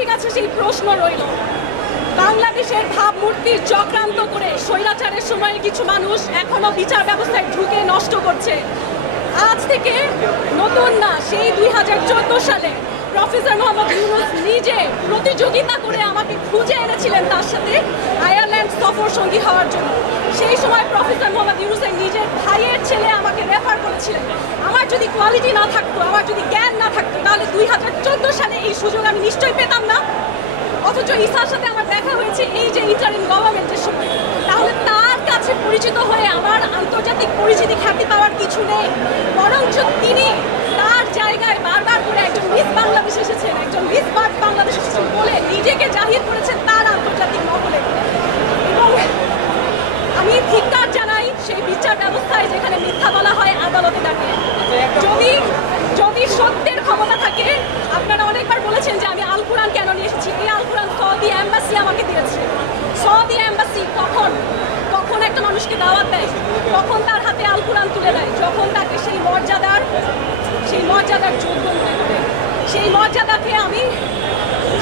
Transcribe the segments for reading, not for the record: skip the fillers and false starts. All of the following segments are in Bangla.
জাতির কাছে সেই প্রশ্ন রইল। বাংলাদেশের ভাবমূর্তির চক্রান্ত করে স্বৈরাচারের সময়ের কিছু মানুষ এখনো বিচার ব্যবস্থায় ঢুকে নষ্ট করছে। আজ থেকে নতুন না, সেই 2014 সালে প্রফেসর মোহাম্মদ ইউনূস নিজে প্রতিযোগিতা করে আমাকে খুঁজে এনেছিলেন তার সাথে আয়ারল্যান্ড সফর সঙ্গী হওয়ার জন্য। সেই সময় প্রফেসর মোহাম্মদ ইউনূসের নিজের ভাইয়ের ছেলে আমাকে রেফার করেছিলেন। আমার যদি কোয়ালিটি না থাকতো, আমার যদি জ্ঞান না থাকতো, তাহলে 2014 সালে এই সুযোগ আমি নিশ্চয়ই পেতাম না। অথচ ঈসার সাথে আমার দেখা হয়েছে এই যে ইন্টারিম গভর্নমেন্টের সময়। তাহলে তার কাছে পরিচিত হয়ে আমার আন্তর্জাতিক পরিচিতি খ্যাতি পাওয়ার কিছু নেই, বরঞ্চ তিনি তার জায়গায় বারবার করে একজন মিস বাংলাদেশ এসেছেন, একজন মিস বার্থ বাংলাদেশ এসেছেন বলে নিজেকে জাহির করেছেন তার আন্তর্জাতিক মহলে। এবং আমি ধিক্কার জানাই সেই বিচার ব্যবস্থায় যেখানে মিথ্যা বলা হয় আদালতে ডাকে। যদি সত্যের ক্ষমতা থাকে, আপনারা অনেকবার বলেছেন যে আমি আল কোরআন কেন নিয়ে এসেছি। এই আল কোরআন সৌদি এম্বাসি আমাকে দিয়েছে। সৌদি এম্বাসি কখন একটা মানুষকে দাওয়াত দেয়, তখন তার হাতে আল কোরআন তুলে দেয় যখন তাকে সেই মর্যাদার যোগ্য মনে করে। সেই মর্যাদাকে আমি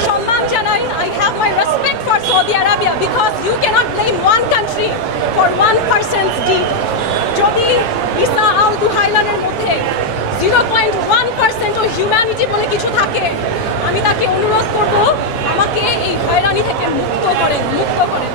সম্মান জানাই। I have my respect for Saudi Arabia because you cannot blame one country for one person's deed. যদি ঈসা আল দুহাইলানের মধ্যে 0.1% ও হিউম্যানিটি বলে কিছু থাকে, আমি তাকে অনুরোধ করব আমাকে এই হয়রানি থেকে মুক্ত করেন।